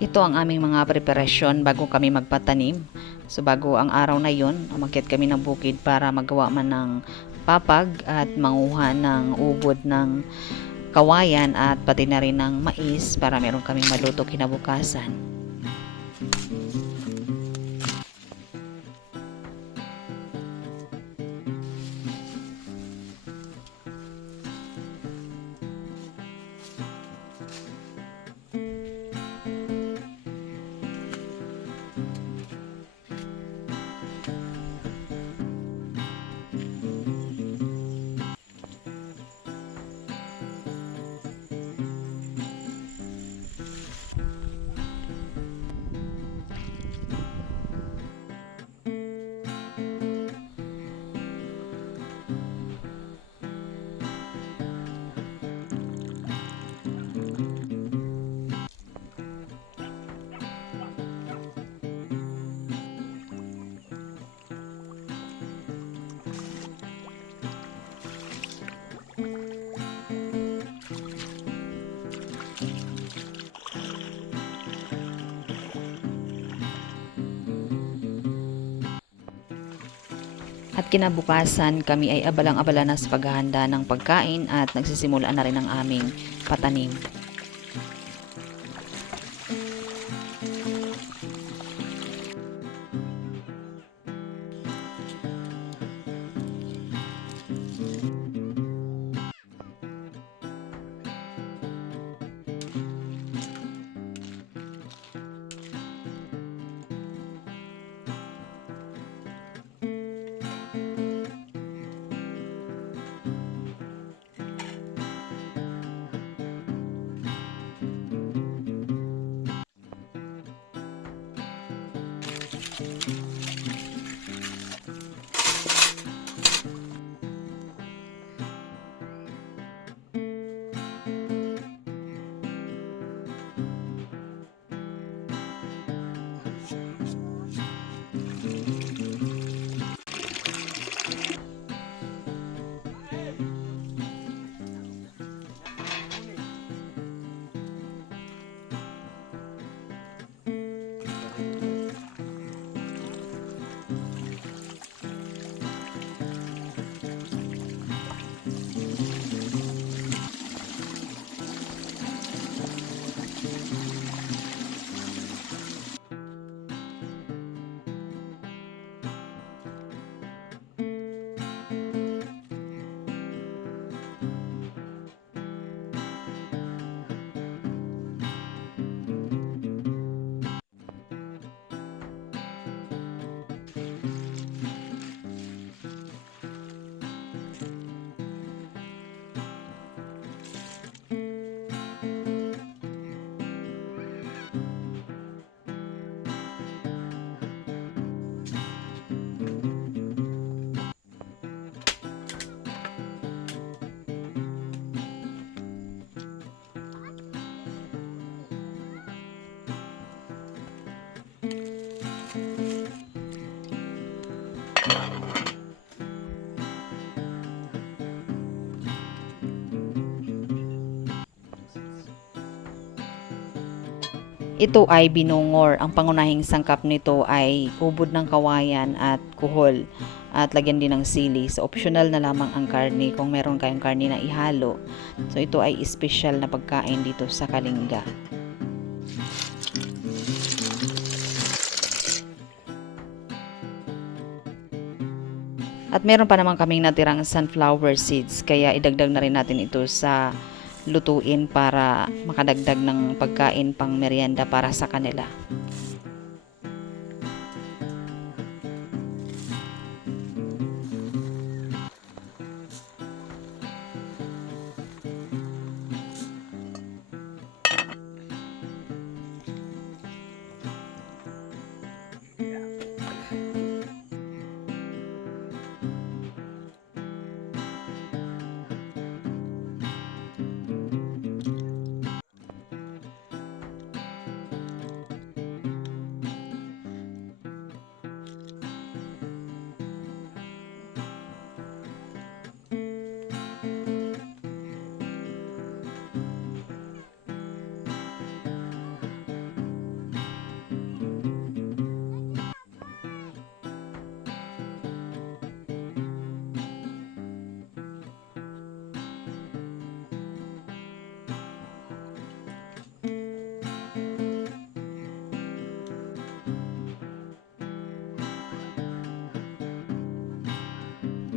Ito ang aming mga preparasyon bago kami magpatanim. So bago ang araw na yon, umakyat kami ng bukid para magawa man ng papag at manguha ng ubod ng kawayan at pati na rin ng mais para meron kaming maluto kinabukasan. At kinabukasan kami ay abalang-abala na sa paghahanda ng pagkain at nagsisimula na rin ang aming patanim. Ito ay binungor. Ang pangunahing sangkap nito ay ubod ng kawayan at kuhol at lagyan din ng sili. So optional na lamang ang karne kung meron kayong karne na ihalo. So ito ay special na pagkain dito sa Kalinga. At meron pa naman kaming natirang sunflower seeds kaya idagdag na rin natin ito sa lutuin para makadagdag ng pagkain pang merienda para sa kanila.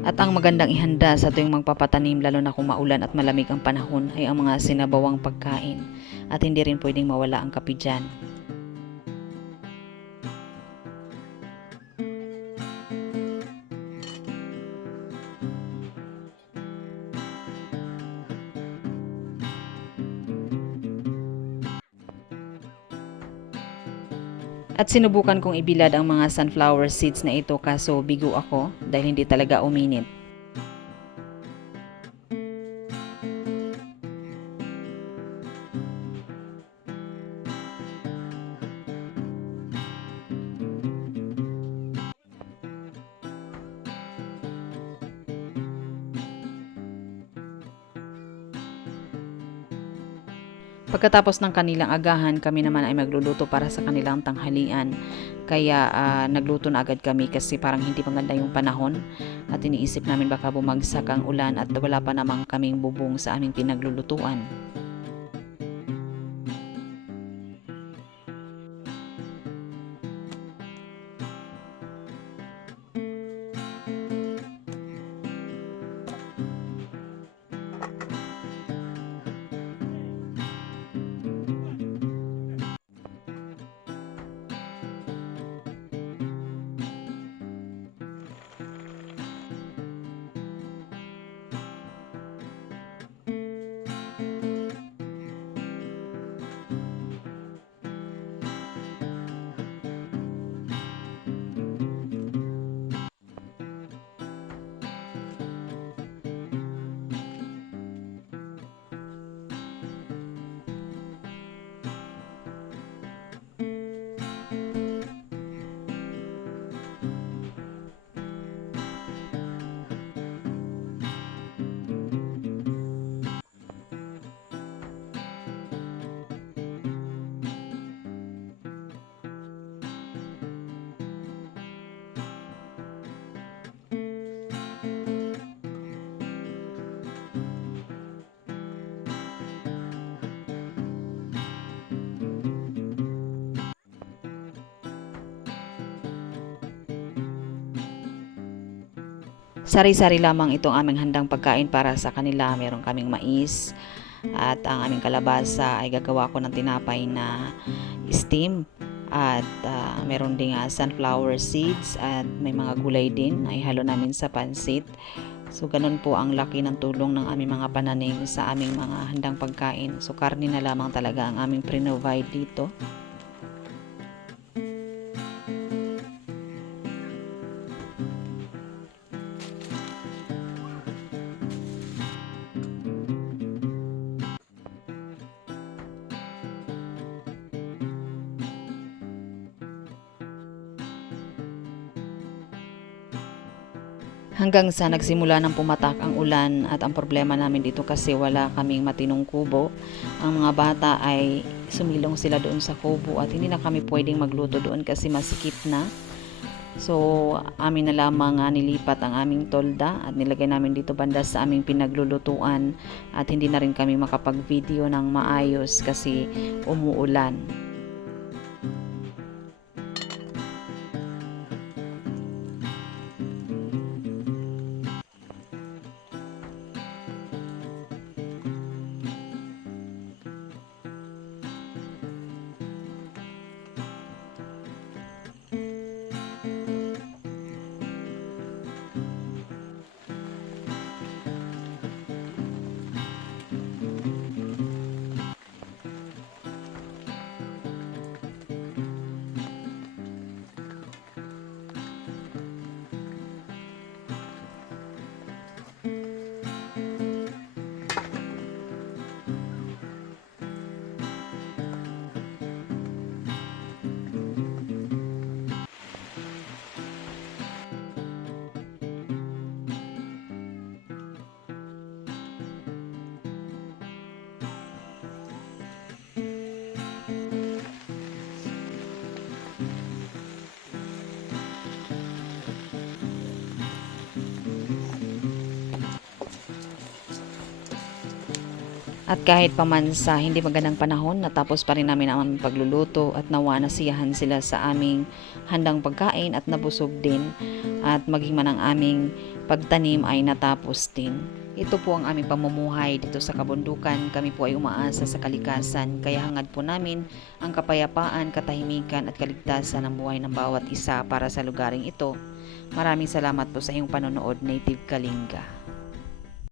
At ang magandang ihanda sa tuwing magpapatanim lalo na kung maulan at malamig ang panahon ay ang mga sinabawang pagkain at hindi rin pwedeng mawala ang kape dyan. At sinubukan kong ibilad ang mga sunflower seeds na ito kaso bigo ako dahil hindi talaga uminit. Pagkatapos ng kanilang agahan, kami naman ay magluluto para sa kanilang tanghalian. Kaya ah, nagluto na agad kami kasi parang hindi maganda yung panahon at iniisip namin baka bumagsak ang ulan at wala pa namang kaming bubong sa aming pinaglulutuan. Sari-sari lamang itong aming handang pagkain para sa kanila. Meron kaming mais at ang aming kalabasa ay gagawa ko ng tinapay na steam at ah, meron ding ah, sunflower seeds at may mga gulay din ay halo namin sa pansit. So ganun po ang laki ng tulong ng aming mga pananim sa aming mga handang pagkain. So karne na lamang talaga ang aming pre-provide dito. Hanggang sa nagsimula ng pumatak ang ulan at ang problema namin dito kasi wala kaming matinong kubo. Ang mga bata ay sumilong sila doon sa kubo at hindi na kami pwedeng magluto doon kasi masikip na. So, amin na lamang nga nilipat ang aming tolda at nilagay namin dito banda sa aming pinaglulutuan at hindi na rin kami makapag-video ng maayos kasi umuulan. At kahit pa man sa hindi magandang panahon, natapos pa rin namin ang aming pagluluto at nawa nasiyahan sila sa aming handang pagkain at nabusog din. At maging man ang aming pagtanim ay natapos din. Ito po ang aming pamumuhay dito sa kabundukan. Kami po ay umaasa sa kalikasan. Kaya hangad po namin ang kapayapaan, katahimikan at kaligtasan ng buhay ng bawat isa para sa lugaring ito. Maraming salamat po sa iyong panonood, Native Kalinga.